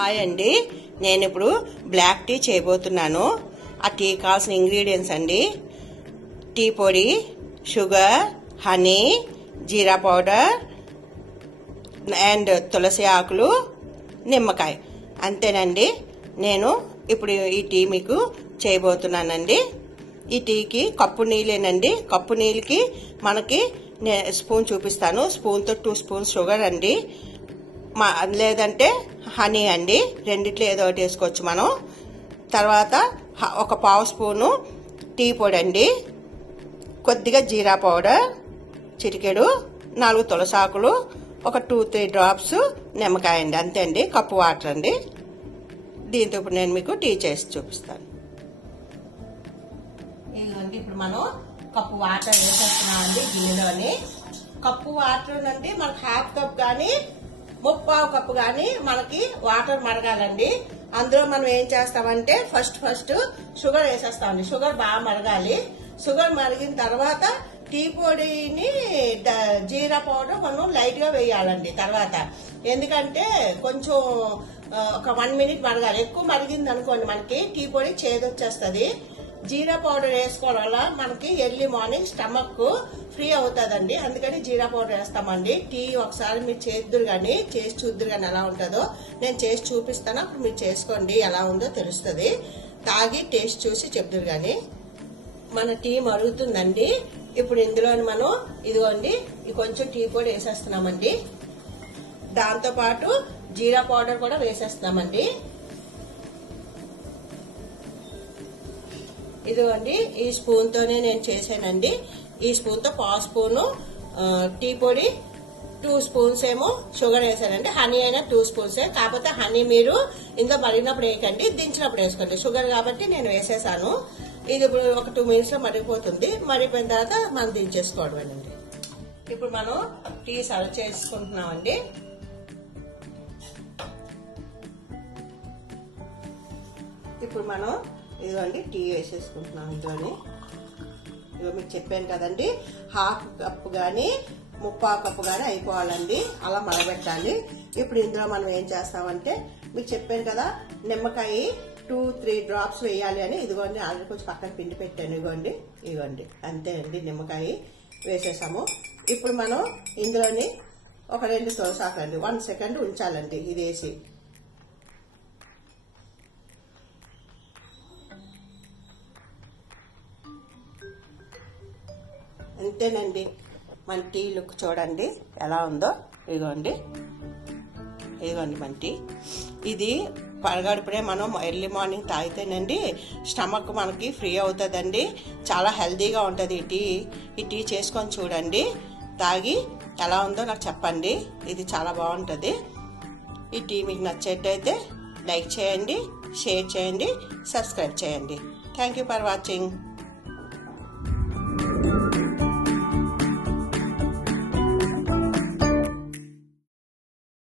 Hi అండి. నేను ఇప్పుడు బ్లాక్ టీ చేయబోతున్నాను. ఆ టీ కావాల్సిన ఇంగ్రీడియంట్స్ అండి. టీ పొడి sugar honey jeera powder and తులసి ఆకులు నిమ్మకాయ. అంతేనండి. నేను ఇప్పుడు ఈ టీ మీకు చేయబోతున్నానండి. ఈ టీకి కప్పు నీళ్ళేనండి. కప్పు నీళ్ళకి మనకి నే- స్పూన్ చూపిస్తాను. స్పూన్తో టూ స్పూన్స్ షుగర్ అండి. మా లేదంటే హనీ అండి. రెండిట్లో ఏదో ఒకటి వేసుకోవచ్చు మనం. తర్వాత ఒక పావు స్పూను టీ పొడి అండి. కొద్దిగా జీరా పౌడర్ చిటికెడు నాలుగు తులసాకులు ఒక టూ త్రీ డ్రాప్స్ నిమ్మకాయ అండి. అంతే అండి. కప్పు వాటర్ అండి. దీంతో ఇప్పుడు నేను మీకు టీ చేసి చూపిస్తాను. ఇదిగోండి ఇప్పుడు మనం కప్పు వాటర్ వేసేస్తున్నామండి గిన్నెలోని. కప్పు వాటర్ అంటే మనకు హ్యాప్ కప్ కానీ ముప్పావు కప్పు కానీ మనకి వాటర్ మరగాలండి. అందులో మనం ఏం చేస్తామంటే ఫస్ట్ ఫస్ట్ షుగర్ వేసేస్తామండి. షుగర్ బాగా మరగాలి. షుగర్ మరిగిన తర్వాత టీ పొడిని జీరా పౌడర్ మనం లైట్గా వేయాలండి తర్వాత. ఎందుకంటే కొంచెం ఒక వన్ మినిట్ మరగాలి. ఎక్కువ మరిగింది అనుకోండి మనకి టీ పొడి చేదొచ్చేస్తుంది. జీరా పౌడర్ వేసుకోవడం వల్ల మనకి ఎర్లీ మార్నింగ్ స్టమక్ ఫ్రీ అవుతుందండి. అందుకని జీరా పౌడర్ వేస్తామండి. టీ ఒకసారి మీరు చేద్దురు కానీ చేసి చూద్దరు కానీ ఎలా ఉంటుందో నేను చేసి చూపిస్తాను. అప్పుడు మీరు చేసుకోండి. ఎలా ఉందో తెలుస్తుంది. తాగి టేస్ట్ చూసి చెప్దురు కానీ మన టీ మరుగుతుందండి. ఇప్పుడు ఇందులో మనం ఇదిగోండి కొంచెం టీ పొడి వేసేస్తున్నామండి. దాంతోపాటు జీరా పౌడర్ కూడా వేసేస్తున్నామండి. ఇదిగోండి ఈ స్పూన్ తోనే నేను చేశానండి. ఈ స్పూన్తో పావు స్పూను టీ పొడి టూ స్పూన్స్ ఏమో షుగర్ వేసానండి. హనీ అయినా టూ స్పూన్సే కాకపోతే హనీ మీరు ఇందులో మరిగినప్పుడు వేయకండి దించినప్పుడు వేసుకోండి. షుగర్ కాబట్టి నేను వేసేసాను. ఇది ఇప్పుడు ఒక టూ మినిట్స్లో మరిగిపోతుంది. మరిగిపోయిన తర్వాత మనం దించేసుకోవడం అండి. ఇప్పుడు మనం టీ సర్వ్ చేసుకుంటున్నామండి. ఇప్పుడు మనం ఇదిగోండి టీ వేసేసుకుంటున్నాం ఇందులోని. ఇదిగో మీకు చెప్పాను కదండి హాఫ్ కప్ కానీ ముప్పా కప్పు కానీ అయిపోవాలండి. అలా మడబెట్టాలి ఇప్పుడు ఇందులో మనం ఏం చేస్తామంటే మీకు చెప్పాను కదా నిమ్మకాయ టూ త్రీ డ్రాప్స్ వేయాలి అని. ఇదిగోండి ఆల్రెడీ కొంచెం పక్కన పిండి పెట్టాను. ఇదిగోండి ఇదిగోండి. అంతే అండి నిమ్మకాయ వేసేసాము. ఇప్పుడు మనం ఇందులోని ఒక రెండు తోసాకండి వన్ సెకండ్ ఉంచాలండి ఇది వేసి. అంతేనండి. మన టీ లుక్ చూడండి ఎలా ఉందో. ఇదిగోండి. ఇదిగోండి మన టీ. ఇది పరగడుపునే మనం ఎర్లీ మార్నింగ్ తాగితేనండి స్టమక్ మనకి ఫ్రీ అవుతుందండి. చాలా హెల్తీగా ఉంటుంది ఈ టీ. ఈ టీ చేసుకొని చూడండి. తాగి ఎలా ఉందో నాకు చెప్పండి. ఇది చాలా బాగుంటుంది. ఈ టీ మీకు నచ్చేటైతే లైక్ చేయండి షేర్ చేయండి సబ్స్క్రైబ్ చేయండి. Thank you for watching.